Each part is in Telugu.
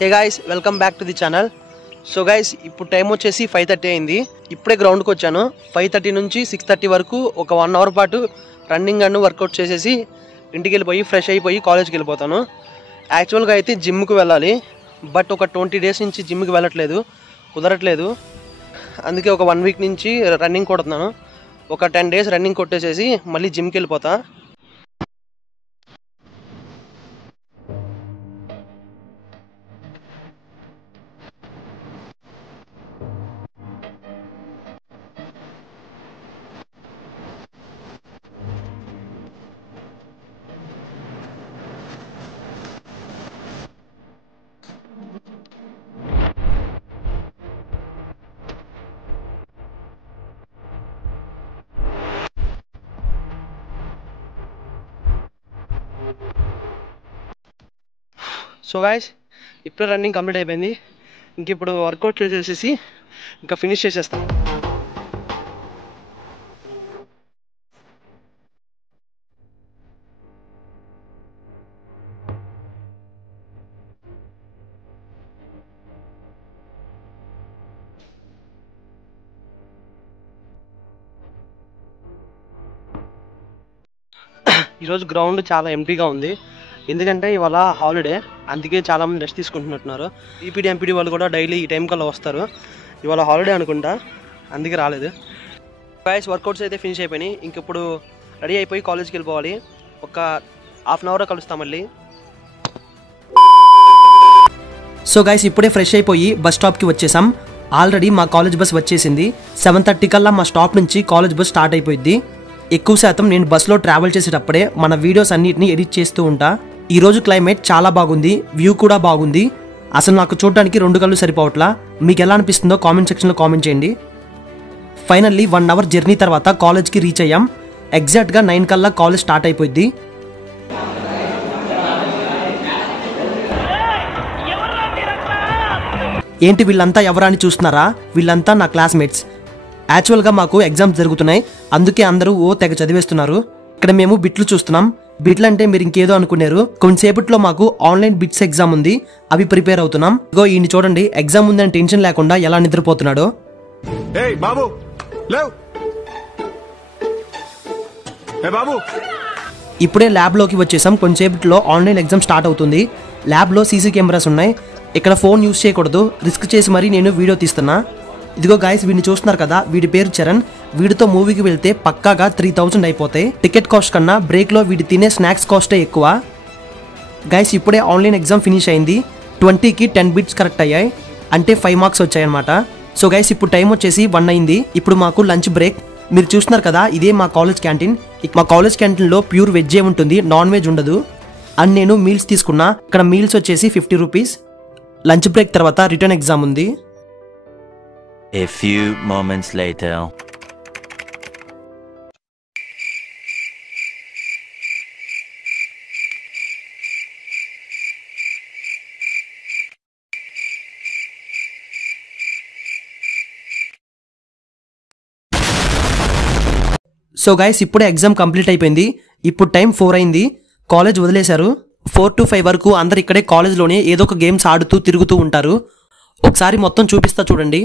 Hey guys, welcome back to the channel. So guys, ఇప్పుడు టైం వచ్చేసి 5:30 అయింది. ఇప్పుడే గ్రౌండ్కి వచ్చాను. 5:30 నుంచి 6:30 వరకు ఒక 1 అవర్ పాటు రన్నింగ్ అండ్ వర్కౌట్ చేసేసి ఇంటికి వెళ్ళిపోయి ఫ్రెష్ అయిపోయి కాలేజ్కి వెళ్ళిపోతాను. యాక్చువల్గా అయితే జిమ్కి వెళ్ళాలి, బట్ ఒక 20 డేస్ నుంచి జిమ్కి కుదరట్లేదు. అందుకే ఒక 1 వీక్ నుంచి రన్నింగ్ కొడుతున్నాను. ఒక 10 డేస్ రన్నింగ్ కొట్టేసేసి మళ్ళీ జిమ్కి వెళ్ళిపోతా. సో గాయ్స్, ఇప్పుడు రన్నింగ్ కంప్లీట్ అయిపోయింది. ఇంక ఇప్పుడు వర్కౌట్ చేసేసి ఇంకా ఫినిష్ చేసేస్తాం. ఈరోజు గ్రౌండ్ చాలా ఎంటీగా ఉంది, ఎందుకంటే ఇవాళ హాలిడే. అందుకే చాలామంది రెస్ట్ తీసుకుంటున్నట్టున్నారు. ఈపీడీ ఎంపీడీ వాళ్ళు కూడా డైలీ ఈ టైం కల్లా వస్తారు. ఇవాళ హాలిడే అనుకుంటా, అందుకే రాలేదు. గాయ్స్, వర్కౌట్స్ అయితే ఫినిష్ అయిపోయినాయి. ఇంక ఇప్పుడు రెడీ అయిపోయి కాలేజ్కి వెళ్ళిపోవాలి. ఒక హాఫ్ అన్ అవర్ కలుస్తాం మళ్ళీ. సో గాయ్స్, ఇప్పుడే ఫ్రెష్ అయిపోయి బస్ స్టాప్కి వచ్చేసాం. ఆల్రెడీ మా కాలేజ్ బస్ వచ్చేసింది. 7:30 కల్లా మా స్టాప్ నుంచి కాలేజ్ బస్ స్టార్ట్ అయిపోయింది. ఎక్కువ శాతం నేను బస్సులో ట్రావెల్ చేసేటప్పుడే మన వీడియోస్ అన్నిటిని ఎడిట్ చేస్తూ ఉంటా. ఈరోజు క్లైమేట్ చాలా బాగుంది, వ్యూ కూడా బాగుంది. అసలు నాకు చూడడానికి 2 కళ్ళు సరిపోవట్లా. మీకు ఎలా అనిపిస్తుందో కామెంట్ సెక్షన్లో కామెంట్ చేయండి. ఫైనల్లీ 1 అవర్ జర్నీ తర్వాత కాలేజ్కి రీచ్ అయ్యాం. ఎగ్జాక్ట్గా 9 కల్లా కాలేజ్ స్టార్ట్ అయిపోయింది. ఏంటి వీళ్ళంతా ఎవరా అని చూస్తున్నారా? వీళ్ళంతా నా క్లాస్మేట్స్. యాక్చువల్గా మాకు ఎగ్జామ్స్ జరుగుతున్నాయి, అందుకే అందరూ తెగ చదివేస్తున్నారు. ఇక్కడ మేము బిట్లు చూస్తున్నాం. బిట్లు అంటే మీరు ఇంకేదో అనుకున్నారు. కొంతసేపట్లో మాకు ఆన్లైన్ బిట్స్ ఎగ్జామ్ ఉంది, అవి ప్రిపేర్ అవుతున్నాం. ఇగో ఈయన చూడండి, ఎగ్జామ్ ఉందని టెన్షన్ లేకుండా ఎలా నిద్రపోతున్నాడో. ఇప్పుడే ల్యాబ్లోకి వచ్చేసాం. కొంతసేపట్లో ఆన్లైన్ ఎగ్జామ్ స్టార్ట్ అవుతుంది. ల్యాబ్లో సీసీ కెమెరాస్ ఉన్నాయి. ఇక్కడ ఫోన్ యూజ్ చేయకూడదు, రిస్క్ చేసి మరీ నేను వీడియో తీస్తున్నా. ఇదిగో గాయస్, వీడిని చూస్తున్నారు కదా, వీడి పేరు చరణ్. వీడితో మూవీకి వెళ్తే పక్కాగా 3000 అయిపోతాయి. టికెట్ కాస్ట్ కన్నా బ్రేక్లో వీడి తినే స్నాక్స్ కాస్టే ఎక్కువ. గాయస్, ఇప్పుడే ఆన్లైన్ ఎగ్జామ్ ఫినిష్ అయింది. 20కి 10 బిట్స్ కరెక్ట్ అయ్యాయి, అంటే 5 మార్క్స్ వచ్చాయన్నమాట. సో గైస్, ఇప్పుడు టైం వచ్చేసి 1 అయింది. ఇప్పుడు మాకు లంచ్ బ్రేక్. మీరు చూస్తున్నారు కదా, ఇదే మా కాలేజ్ క్యాంటీన్. మా కాలేజ్ క్యాంటీన్లో ప్యూర్ వెజ్జే ఉంటుంది, నాన్ వెజ్ ఉండదు. అండ్ నేను మీల్స్ తీసుకున్నా. ఇక్కడ మీల్స్ వచ్చేసి 50 రూపీస్. లంచ్ బ్రేక్ తర్వాత రిటర్న్ ఎగ్జామ్ ఉంది. A few moments later. So guys, ఇప్పుడే ఎగ్జామ్ కంప్లీట్ అయిపోయింది. ఇప్పుడు టైం 4 అయింది. కాలేజ్ వదిలేశారు. 4 to 5 వరకు అందరు ఇక్కడే కాలేజ్లోనే ఏదో ఒక గేమ్స్ ఆడుతూ తిరుగుతూ ఉంటారు. ఒకసారి మొత్తం చూపిస్తా చూడండి.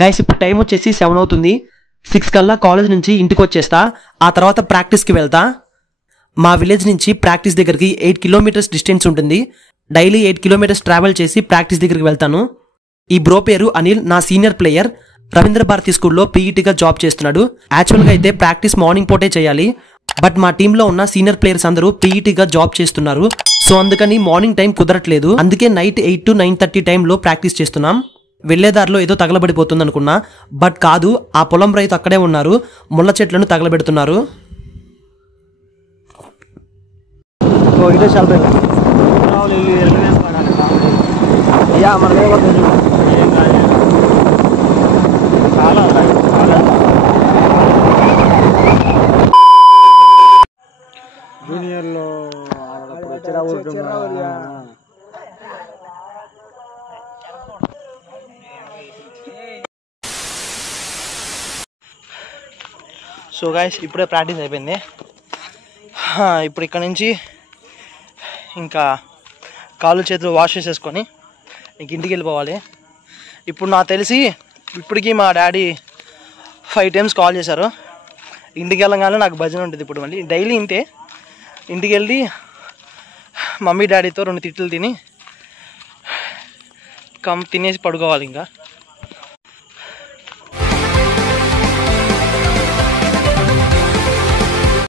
గైస్ ఇప్పుడు టైం వచ్చేసి 7 అవుతుంది. 6 కల్లా కాలేజ్ నుంచి ఇంటికి వచ్చేస్తా. ఆ తర్వాత ప్రాక్టీస్కి వెళ్తా. మా విలేజ్ నుంచి ప్రాక్టీస్ దగ్గరికి 8 కిలోమీటర్స్ డిస్టెన్స్ ఉంటుంది. డైలీ 8 కిలోమీటర్స్ ట్రావెల్ చేసి ప్రాక్టీస్ దగ్గరికి వెళ్తాను. ఈ బ్రో పేరు అనిల్, నా సీనియర్ ప్లేయర్. రవీంద్ర భారతి స్కూల్లో పీఈటీగా జాబ్ చేస్తున్నాడు. యాక్చువల్గా అయితే ప్రాక్టీస్ మార్నింగ్ పూటే చేయాలి, బట్ మా టీంలో ఉన్న సీనియర్ ప్లేయర్స్ అందరూ పీఈటీగా జాబ్ చేస్తున్నారు. సో అందుకని మార్నింగ్ టైం కుదరట్లేదు. అందుకే నైట్ 8 to 9:30 టైంలో ప్రాక్టీస్ చేస్తున్నాం. వెళ్లేదారిలో ఏదో తగలబడిపోతుంది అనుకున్నా, బట్ కాదు. ఆ పొలం రైతు అక్కడే ఉన్నారు, ముళ్ళ చెట్లను తగలబెడుతున్నారు. జూనియర్లో సో గైస్ ఇప్పుడే ప్రాక్టీస్ అయిపోయింది. ఇప్పుడు ఇక్కడ నుంచి ఇంకా కాళ్ళు చేతులు వాష్ చేసేసుకొని ఇంక ఇంటికి వెళ్ళిపోవాలి. ఇప్పుడు నాకు తెలిసి ఇప్పటికీ మా డాడీ 5 times కాల్ చేశారు. ఇంటికి వెళ్ళగానే నాకు భజన ఉంటుంది. ఇప్పుడు మళ్ళీ డైలీ ఇంతే. ఇంటికి వెళ్ళి మమ్మీ డాడీతో 2 తిట్లు తిని తినేసి పడుకోవాలి. ఇంకా